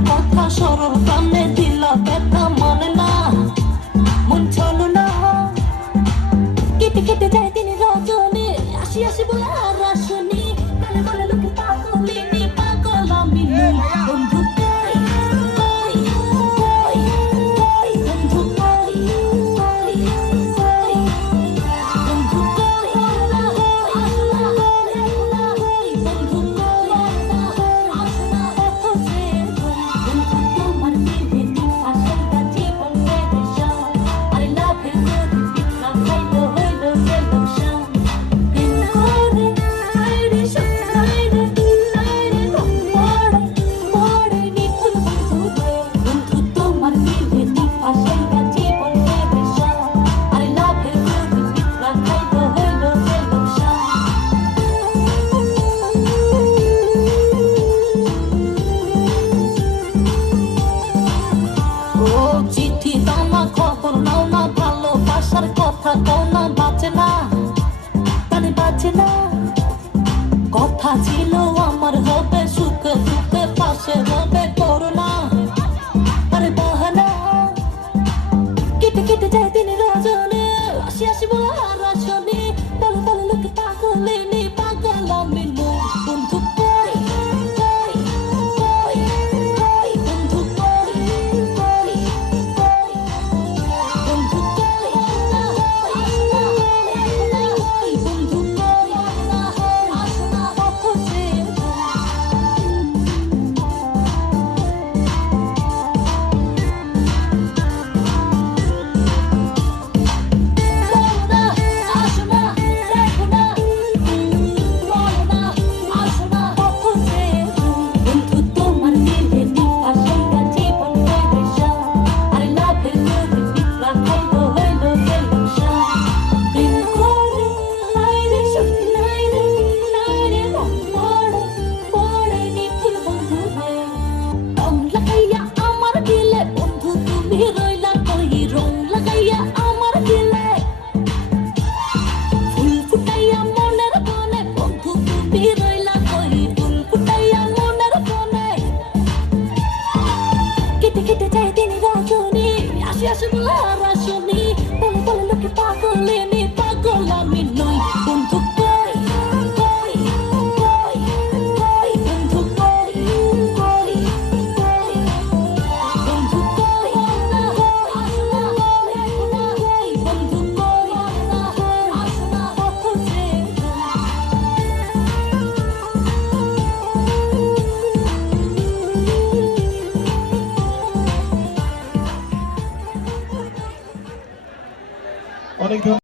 কথা সরল この街の খেতে খেতে চাই তিনি রজনী আসি আসি বলা রজনী বলে বলে লোকে পাগলেন অনেক